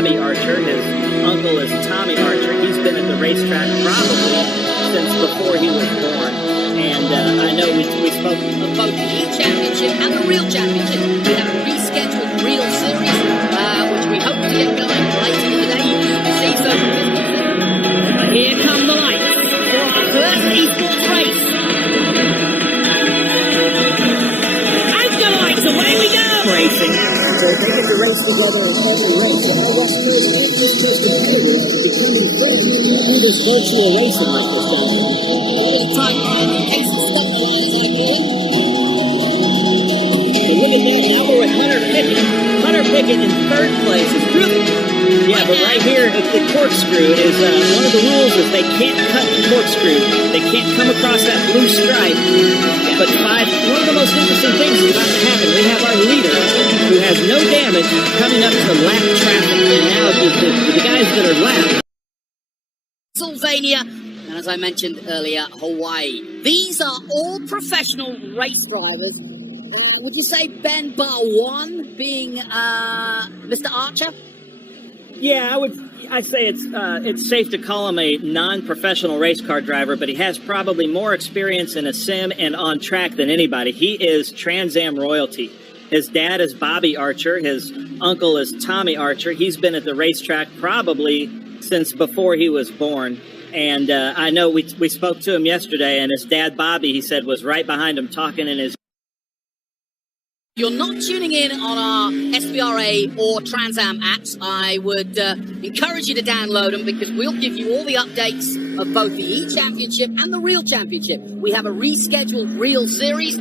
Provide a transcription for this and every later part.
Bobby Archer. His uncle is Tommy Archer. He's been at the racetrack probably since before he was born. And I know we spoke of both the E-Championship and the Real Championship. We have a rescheduled Real Series, which we hope to get going later in the day. You can see so. Here come the lights for our first esports race. And the lights, away we go! racing. So they get to race together in every race. And our West Coast and East Coast competitors become your friends through this virtual racing like this down here. Time takes the stuff the line, as I call it. So look at that. Now we're with Hunter Pickett. Hunter Pickett in third place is really... Yeah, but right here, the corkscrew is one of the rules is they can't cut the corkscrew. They can't come across that blue stripe. But one of the most interesting things is about to happen. We have our leader, who has no damage, coming up to lap traffic. And now the guys that are lapped. Pennsylvania, and as I mentioned earlier, Hawaii. These are all professional race drivers. Would you say Ben bar one being Mr. Archer? Yeah, I'd say it's safe to call him a non-professional race car driver, but he has probably more experience in a sim and on track than anybody. He is Trans Am royalty. His dad is Bobby Archer. His uncle is Tommy Archer. He's been at the racetrack probably since before he was born. And I know we spoke to him yesterday, and his dad, Bobby, he said, was right behind him talking in his... You're not tuning in on our SBRA or Trans Am apps, I would encourage you to download them because we'll give you all the updates of both the E-Championship and the Real Championship. We have a rescheduled Real Series,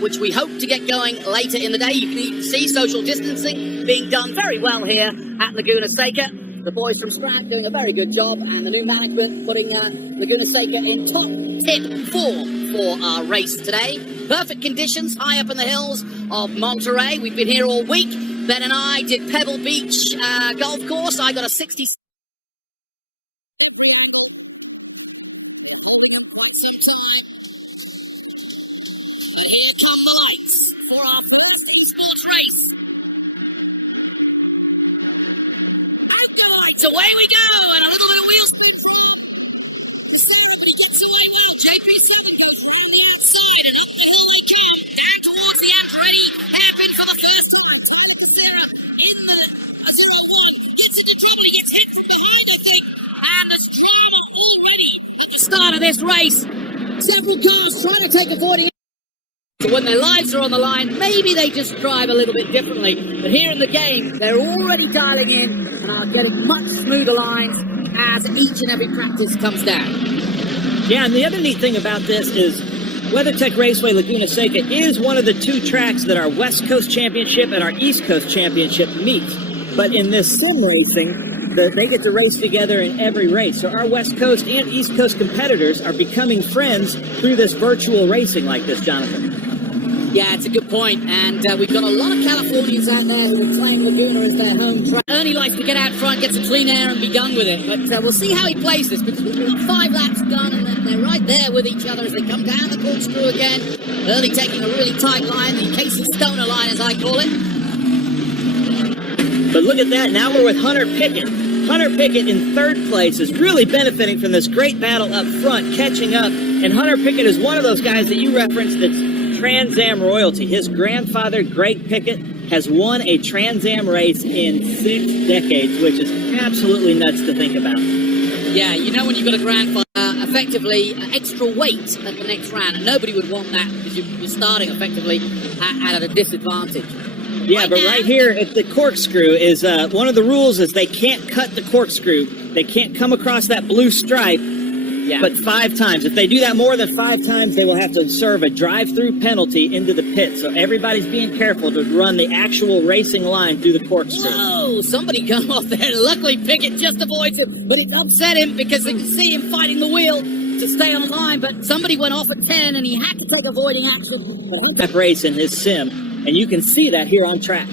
which we hope to get going later in the day. You can even see social distancing being done very well here at Laguna Seca. The boys from Scrap doing a very good job, and the new management putting Laguna Seca in top tip 4 for our race today. Perfect conditions high up in the hills of Monterey. We've been here all week. Ben and I did Pebble Beach golf course. I got a 60. Here come the lights for our sports race. And the lights, away we go, and a little bit of wheel spin. JPC inside and up the hill they come, down towards the Andretti, hairpin for the first time. Sarah in the 01, gets into trouble, he gets hit behind the thing, and there's drama already at the start of this race. Several cars trying to take avoiding. So when their lives are on the line, maybe they just drive a little bit differently. But here in the game, they're already dialing in and are getting much smoother lines as each and every practice comes down. Yeah, and the other neat thing about this is WeatherTech Raceway Laguna Seca is one of the two tracks that our West Coast Championship and our East Coast Championship meet. But in this sim racing, they get to race together in every race. So our West Coast and East Coast competitors are becoming friends through this virtual racing like this, Jonathan. Yeah, it's a good point, and we've got a lot of Californians out there who are claim Laguna as their home track. Ernie likes to get out front, get some clean air and be done with it, but we'll see how he plays this, because we've got 5 laps done, and they're right there with each other as they come down the corkscrew again. Ernie taking a really tight line, the Casey Stoner line as I call it. But look at that, now we're with Hunter Pickett. Hunter Pickett in third place is really benefiting from this great battle up front, catching up, and Hunter Pickett is one of those guys that you referenced that's Trans Am royalty. His grandfather, Greg Pickett, has won a Trans Am race in 6 decades, which is absolutely nuts to think about. Yeah, you know when you've got a grandfather, effectively extra weight at the next round, and nobody would want that because you're starting effectively at a disadvantage. Yeah, but right here at the corkscrew is one of the rules is they can't cut the corkscrew. They can't come across that blue stripe. Yeah. But 5 times. If they do that more than 5 times, they will have to serve a drive-through penalty into the pit. So everybody's being careful to run the actual racing line through the corkscrew. Whoa, somebody got off there. Luckily, Pickett just avoids him. But it upset him because they could see him fighting the wheel to stay on the line. But somebody went off at 10, and he had to take avoiding action. That race in his sim, and you can see that here on track.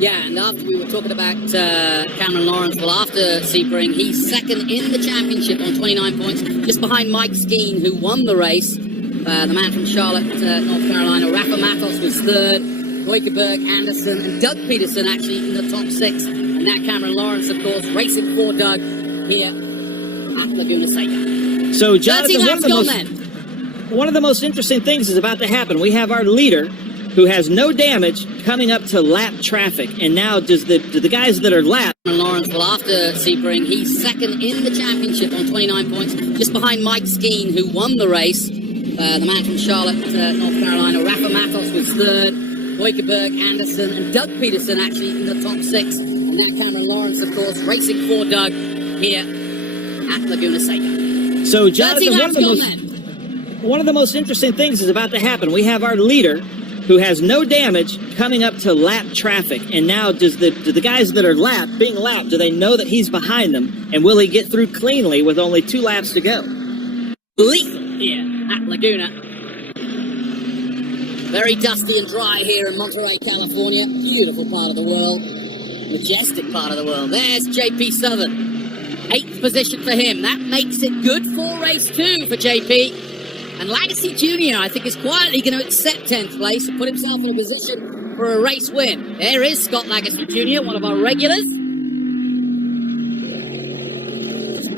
Yeah, and after we were talking about Cameron Lawrence, well, after Sebring, he's second in the championship on 29 points, just behind Mike Skeen, who won the race. The man from Charlotte, North Carolina. Rafa Matos was third. Goikeberg, Anderson, and Doug Peterson actually in the top 6. And that Cameron Lawrence, of course, racing for Doug here at Laguna Seca. So, Jonathan, 30 laps gone then. one of the most interesting things is about to happen. We have our leader, who has no damage, coming up to lap traffic. And now do the guys that are lapped... Lawrence, well, after Sebring, he's second in the championship on 29 points, just behind Mike Skeen, who won the race. The man from Charlotte, North Carolina. Rafa Matos was third. Boykeberg, Anderson, and Doug Peterson actually in the top six. And that Cameron Lawrence, of course, racing for Doug here at Laguna Seca. So, Jonathan, 30 laps gone then. one of the most interesting things is about to happen. We have our leader, who has no damage, coming up to lap traffic. And now do the guys that are being lapped, do they know that he's behind them? And will he get through cleanly with only 2 laps to go? Lethal here at Laguna. Very dusty and dry here in Monterey, California. Beautiful part of the world. Majestic part of the world. There's JP Southern. 8th position for him. That makes it good for race 2 for JP. And Lagasse Jr., I think, is quietly going to accept 10th place and put himself in a position for a race win. There is Scott Lagasse Jr., one of our regulars.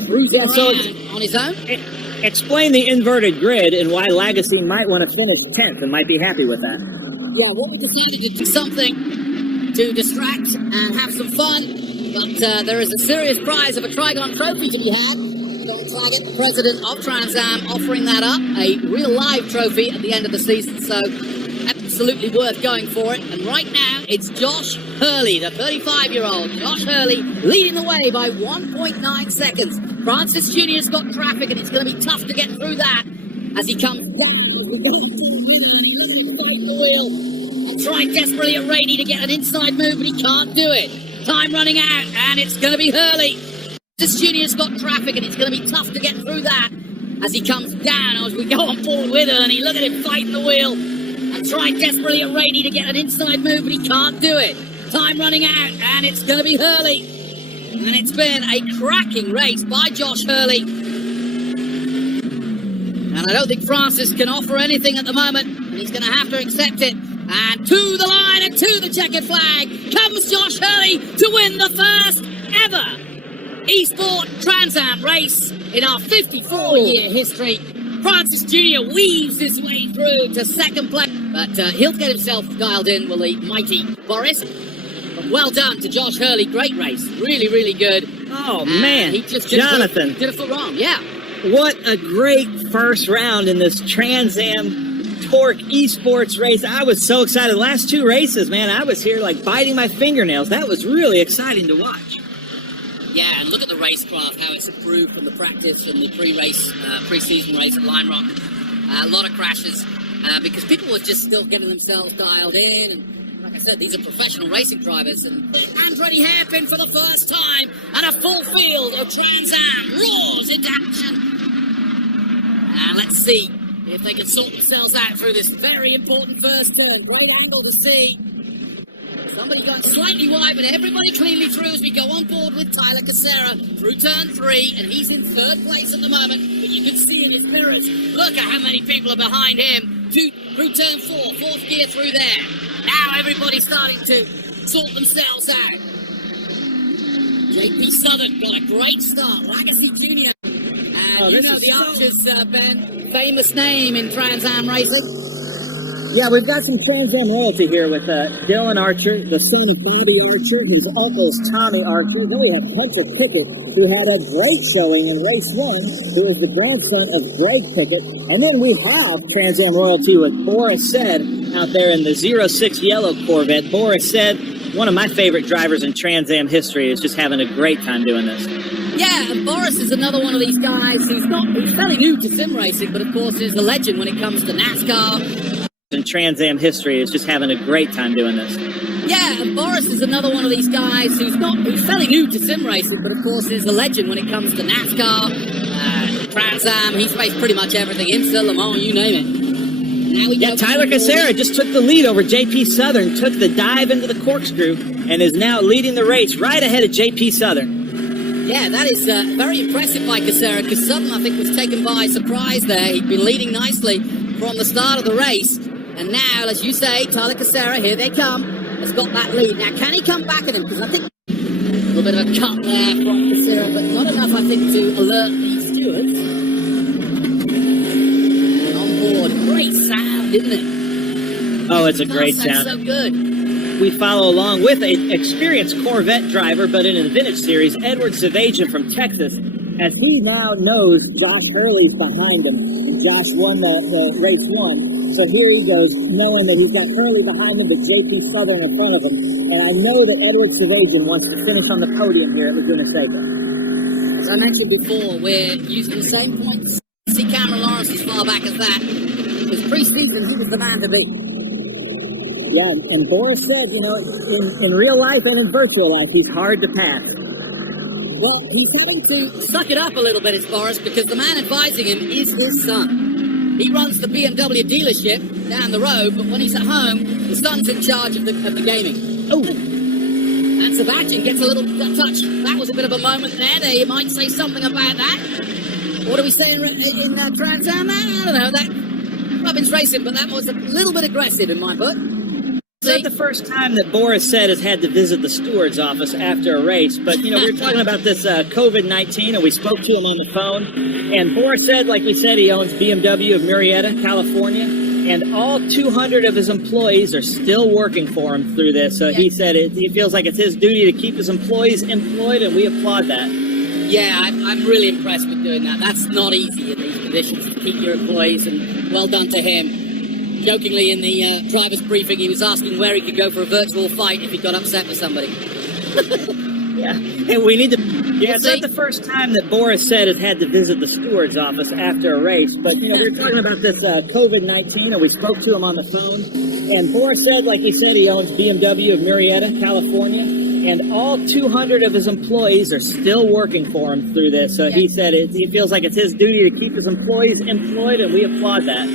Cruising around on his own. Explain the inverted grid and why Lagasse might want to finish 10th and might be happy with that. Yeah, what we decided to do something to distract and have some fun, but there is a serious prize of a Trigon trophy to be had. Don Taggart, the president of Trans Am, offering that up, a real live trophy at the end of the season, so absolutely worth going for it. And right now, it's Josh Hurley, the 35-year-old. Josh Hurley leading the way by 1.9 seconds. Francis Jr.'s got traffic, and it's going to be tough to get through that as he comes down. He's looking to fight the wheel and trying desperately at Rainey to get an inside move, but he can't do it. Time running out, and it's going to be Hurley. This Junior's got traffic, and it's going to be tough to get through that as he comes down as we go on board with Ernie. Look at him fighting the wheel and trying desperately at Rainey to get an inside move, but he can't do it. Time running out, and it's going to be Hurley. And it's been a cracking race by Josh Hurley. And I don't think Francis can offer anything at the moment, and he's going to have to accept it. And to the line and to the checkered flag comes Josh Hurley to win the first ever Esport Trans Am race in our 54-year history. Francis Jr. weaves his way through to second place, but he'll get himself dialed in with the mighty Boris. But well done to Josh Hurley. Great race. Really, really good. Oh, man. He just Jonathan. Did a foot wrong, yeah. What a great first round in this Trans Am Torque Esports race. I was so excited. The last 2 races, man, I was here like biting my fingernails. That was really exciting to watch. Yeah, and look at the racecraft, how it's improved from the practice and the pre-season race at Lime Rock. A lot of crashes because people were just still getting themselves dialed in. And like I said, these are professional racing drivers. And Andretti hairpin for the first time, and a full field of Trans Am roars into action. And let's see if they can sort themselves out through this very important first turn. Great angle to see. Somebody going slightly wide, but everybody cleanly through as we go on board with Tyler Casera through turn 3, and he's in 3rd place at the moment, but you can see in his mirrors, look at how many people are behind him, through turn 4, 4th gear through there. Now everybody's starting to sort themselves out. JP Southern got a great start, Lagasse Jr. And you know the Archers, Ben, famous name in Trans Am races. Yeah, we've got some Trans Am royalty here with Dylan Archer, the son of Bobby Archer. He's uncle's Tommy Archer. Then we have Hunter Pickett, who had a great showing in race 1, who is the grandson of Greg Pickett. And then we have Trans Am royalty with Boris Said out there in the 06 yellow Corvette. Boris Said, one of my favorite drivers in Trans Am history, is just having a great time doing this. Yeah, and Boris is another one of these guys he's fairly new to sim racing, but of course is a legend when it comes to NASCAR. In Trans Am history is just having a great time doing this. Yeah, and Boris is another one of these guys who's fairly new to sim racing, but of course is a legend when it comes to NASCAR, Trans Am. He's raced pretty much everything, IMSA, Le Mans, you name it. Now we Tyler Casera just took the lead over JP Southern, took the dive into the corkscrew, and is now leading the race right ahead of JP Southern. Yeah, that is very impressive by Casera, because Southern, I think, was taken by surprise there. He'd been leading nicely from the start of the race. And now, as you say, Tyler Casera, here they come, has got that lead. Now, can he come back at him? Because I think little bit of a cut there from Casera, but not enough, I think, to alert the stewards. And on board, great sound, isn't it? Oh, it's a great sound. So good. We follow along with an experienced Corvette driver, but in a vintage series, Edward Savagian from Texas, as he now knows Josh Hurley's behind him. Josh won the race one, so here he goes, knowing that he's got Hurley behind him, but JP Southern in front of him. And I know that Edward Savagian wants to finish on the podium here at Laguna Seca. As I mentioned before, we're using the same points. See Cameron Lawrence as far back as that. Because pre-season, he was the man to beat. Yeah, and Boris said, you know, in real life and in virtual life, he's hard to pass. Well, he's having to suck it up a little bit, is Boris, because the man advising him is his son. He runs the BMW dealership down the road, but when he's at home, the son's in charge of the gaming. Oh! And Sebastian gets a little touch. That was a bit of a moment there. You might say something about that. What do we say in Trans Am? I don't know. That Robin's racing, but that was a little bit aggressive in my book. It's not the first time that Boris said has had to visit the steward's office after a race, but, you know, we were talking about this COVID-19, and we spoke to him on the phone, and Boris said, like we said, he owns BMW of Murrieta, California, and all 200 of his employees are still working for him through this. So he said he feels like it's his duty to keep his employees employed, and we applaud that. Yeah, I'm really impressed with doing that. That's not easy in these conditions to keep your employees, and well done to him. Jokingly, in the driver's briefing, he was asking where he could go for a virtual fight if he got upset with somebody. Yeah, and we need to... Yeah, it's not the first time that Boris said has had to visit the steward's office after a race, but, you know, we were talking about this COVID-19, and we spoke to him on the phone, and Boris said, like he said, he owns BMW of Murrieta, California, and all 200 of his employees are still working for him through this. So he said he feels like it's his duty to keep his employees employed, and we applaud that.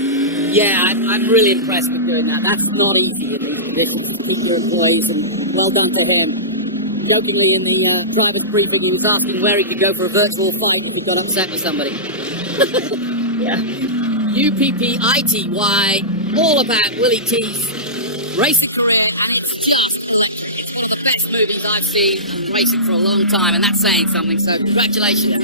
Yeah, I'm really impressed with doing that. That's not easy in these conditions to keep your employees, and well done to him. Jokingly, in the driver's briefing, he was asking where he could go for a virtual fight if he got upset with somebody. Yeah. UPPITY, all about Willie T's racing career, and it's just electric. It's one of the best movies I've seen in racing for a long time, and that's saying something. So congratulations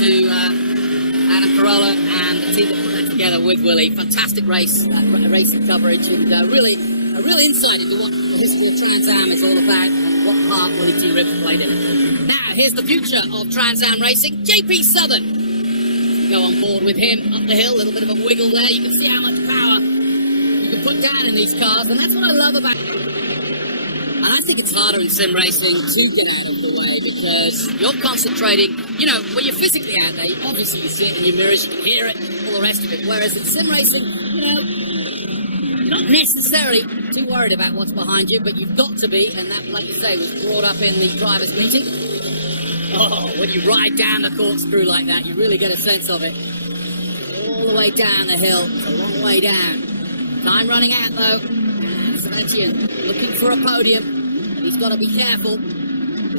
to Anna Carolla and the team that put that together with Willie. Fantastic race, racing coverage, and really a real insight into what the history of Trans Am is all about and what part Willie T. Ribs played in it. Now, here's the future of Trans Am racing, JP Southern. Go on board with him up the hill, a little bit of a wiggle there. You can see how much power you can put down in these cars, and that's what I love about it. And I think it's harder in sim racing to get out of the way because you're concentrating, you know, when you're physically out there, obviously you see it in your mirrors, you can hear it, all the rest of it. Whereas in sim racing, you know, not necessarily too worried about what's behind you, but you've got to be, and that, like you say, was brought up in the driver's meeting. Oh, when you ride down the corkscrew like that, you really get a sense of it. All the way down the hill, it's a long way down. Time running out though. Sebastian looking for a podium, and he's got to be careful.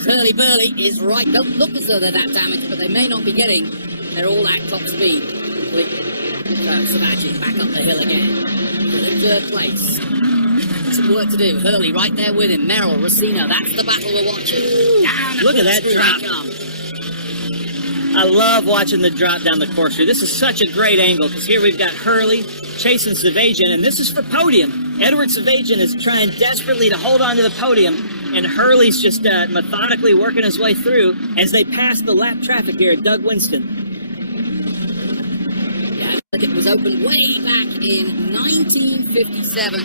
Hurly Burly is right. Don't look as though they're that damaged, but they may not be getting. They're all at top speed. So Sebastian back up the hill again. Still in third place. Some work to do. Hurley right there with him. Merrill, Rossino. That's the battle we're watching. Look at that drop. I love watching the drop down the corkscrew. This is such a great angle because here we've got Hurley chasing Savagian, and this is for podium. Edward Savagian is trying desperately to hold on to the podium, and Hurley's just methodically working his way through as they pass the lap traffic here at Doug Winston. Yeah, it was opened way back in 1957.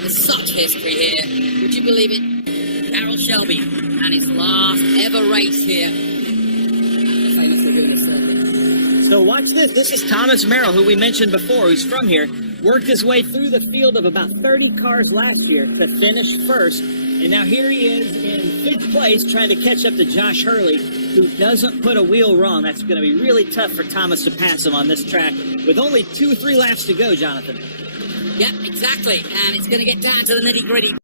There's such history here. Would you believe it? Darrell Shelby and his last ever race here. Famous Laguna Circuit. So watch this. This is Thomas Merrill, who we mentioned before, who's from here. Worked his way through the field of about 30 cars last year to finish first. And now here he is in 5th place trying to catch up to Josh Hurley, who doesn't put a wheel wrong. That's going to be really tough for Thomas to pass him on this track with only 2 or 3 laps to go, Jonathan. Yep, exactly. And it's going to get down to the nitty-gritty.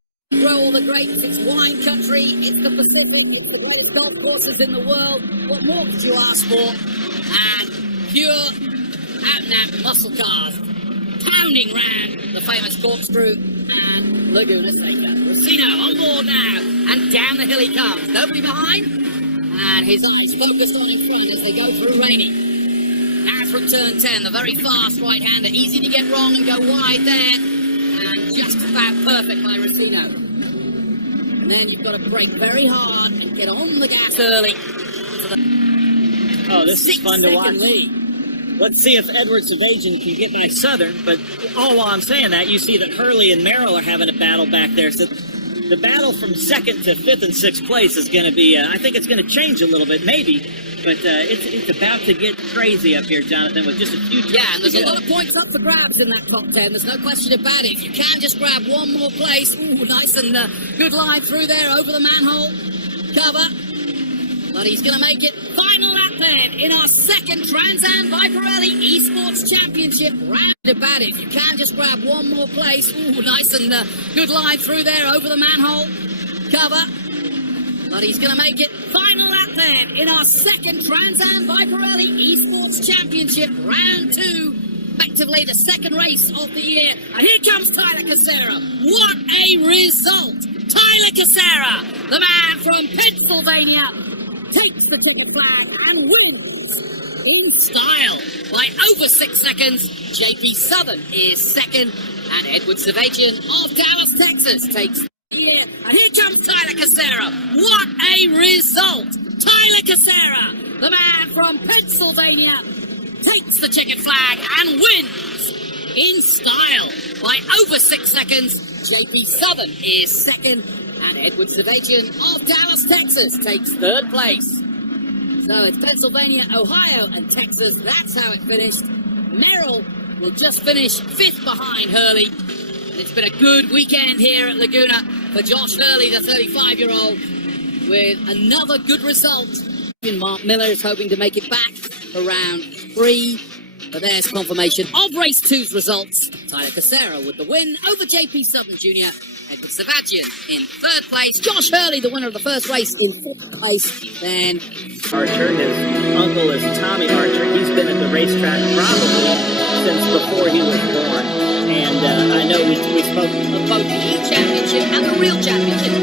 Roll the grapes, it's wine country, it's the Pacific, it's the greatest golf courses in the world. What more could you ask for? And pure, out-and-out muscle cars. Pounding round the famous corkscrew and Laguna Seca. Rossino on board now, and down the hill he comes. Nobody behind. and his eyes focused on in front as they go through Rainey. Now from turn 10, the very fast right-hander, easy to get wrong and go wide there, and just about perfect by Racino. And then you've got to brake very hard and get on the gas early. Oh, this is fun to watch. Lead. Let's see if Edward Savagian can get by Southern, but all while I'm saying that, you see that Hurley and Merrill are having a battle back there. So the battle from second to fifth and sixth place is going to be, I think it's going to change a little bit, maybe, but it's about to get crazy up here, Jonathan, with just a few. Yeah, and there's a lot of points up for grabs in that top 10. There's no question about it. If you can just grab one more place, ooh, nice and good line through there over the manhole cover. But he's going to make it. Final lap then in our second Trans Am by Pirelli Esports Championship round. About it. If you can just grab one more place. Ooh, nice and good line through there over the manhole cover. But he's going to make it. Final lap then in our second Trans Am by Pirelli Esports Championship round 2. Effectively the second race of the year. And here comes Tyler Casera. What a result! Tyler Casera, the man from Pennsylvania, takes the ticket flag and wins in style by over 6 seconds. JP Southern is second, and Edward Savagian of Dallas, Texas takes the year. And here comes Tyler Casera. What a result! Tyler Casera, the man from Pennsylvania, takes the ticket flag and wins in style by over 6 seconds. JP Southern is second, and Edward Savagian of Dallas, Texas takes third place. So it's Pennsylvania, Ohio, and Texas. That's how it finished. Merrill will just finish 5th behind Hurley. And it's been a good weekend here at Laguna for Josh Hurley, the 35-year-old, with another good result. Mark Miller is hoping to make it back for round 3. But there's confirmation of race 2's results. Tyler Casera with the win over JP Southern Jr. Edward Savagian in 3rd place. Josh Hurley, the winner of the first race, in 5th place. Then Archer, his uncle is Tommy Archer. He's been at the racetrack probably since before he was born. And I know we spoke of both the E-Championship and the Real Championship.